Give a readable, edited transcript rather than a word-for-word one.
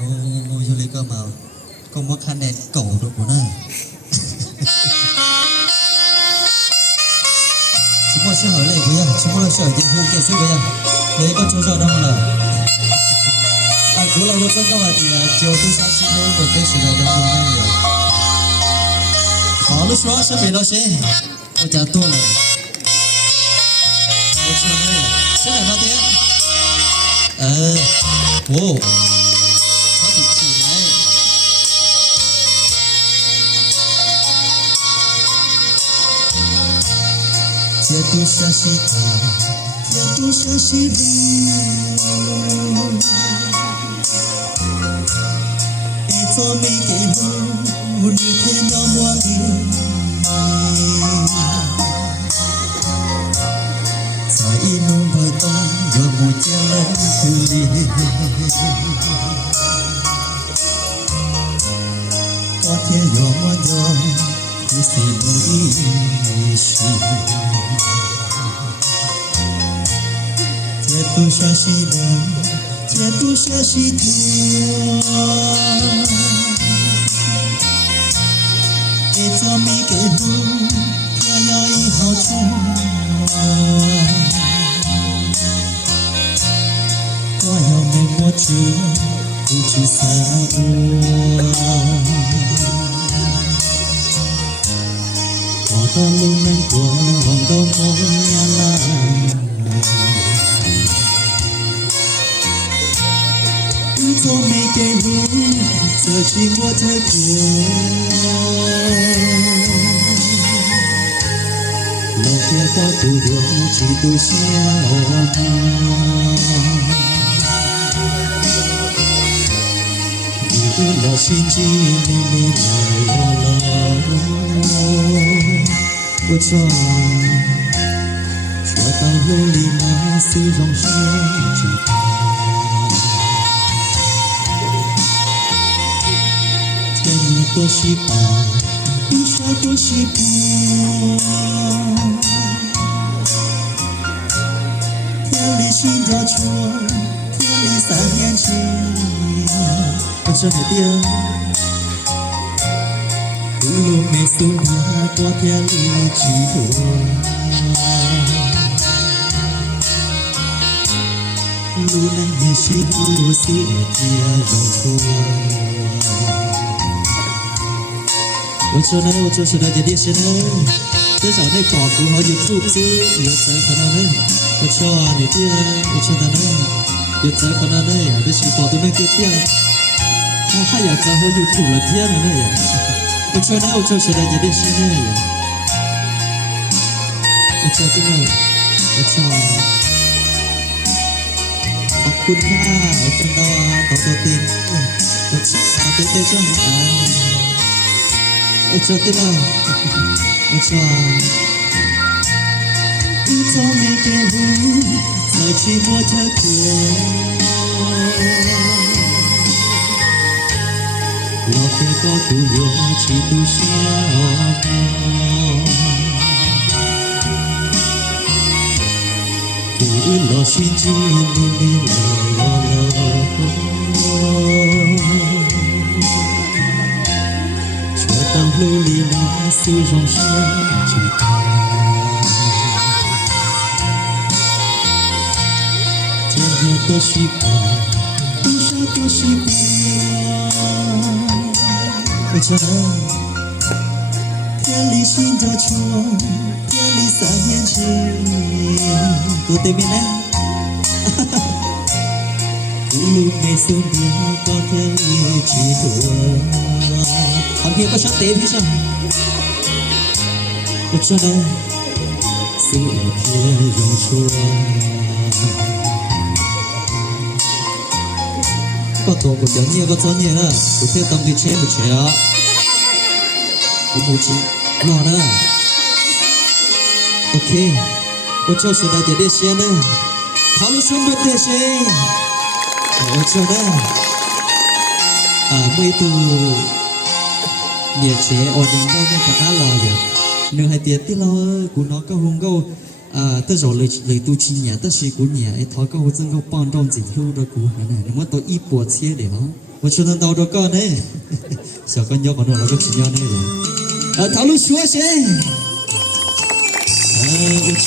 อยู่เลยก็มาก็มาคะแนนเก่าด้วยกูนะchúng tôi sẽ hỏi lại với nhau chúng tôi sẽ hỏi tiền hôn kiện sức với nhau đấy có chỗ đó là cú là một dân các bạn thì chiều thứ sáu xin lỗi của cái sự này trong hôm nay rồi họ lúc đó sẽ bị nó sẽ tôi trả tôi là tôi chưa đây sẽ là bao tiếng wow có thể chỉ lại Tia tu shashita, tia tu shashiru. Ezo mi ke hu, uri thiên nhau mua đi. Sai inu bởi tông, vừa một chia lên từ đi. Có thiên yo mua yo, thì xin ui shi. Tia tu shashida, tia tu shashida. Ezo mi ke hu, tia ya i hao chung. Qua hao me mo chu, tu chi sa o. Có ta luôn nên của hồng đâu mong nhà la. Cho mấy cái hú giờ chỉ mua theo cửa lo kia có tu được chỉ tu xe ôm vì lo xin chi nên đi lại lo cho tao lưu đi mà sử dụng xe chỉ Toshipa, Usha Toshipa. Thiên lý xin cho chúa, thiên lý sáng hiến chi. Con cho này tiếng. Ulu me sunya qua thiên lý chi thua. Lu này nhẹ chi lu si tia rong thua.我做出来这点事呢，至少那保护好有组织，有在可能呢，我做啊你爹，我做的呢，有在可能呢，有时保都没给掉，他还要在好有土了天了呢呀，我做出来这点事呢，我做的呢，我做，ขอบคุณค่ะคุณต่อตัวเต็ม我做ตัวเต็มจัง我做对了，我做。你做没给我，早去摸他过。老天高度有几度下过，不老心机你来了。当路里那丝绒线去看，天天多习惯，多少多习惯。我讲，天理心着窗，天理三年情，多对面呢？一路没送掉，高天里去多。旁边个小呆皮上，我知道是一片榕树个多个叫你个做你了，不贴当地钱不缺啊，我不急，老了 ，OK， 我就是来这点钱呢，讨论什么的钱，我知道，每度。Nhiệt chế ổn định đâu nên cả cá lò vậy nếu hai tiết tí lo của nó có hung câu tới rồi lời tu chi nhà tới si của nhà ấy thói câu dân câu bằng trong gì hưu rồi của này nếu mà tôi ít buộc xe để nó 我说的到这个呢，小跟鸟可能那个只鸟呢，头颅说些，我。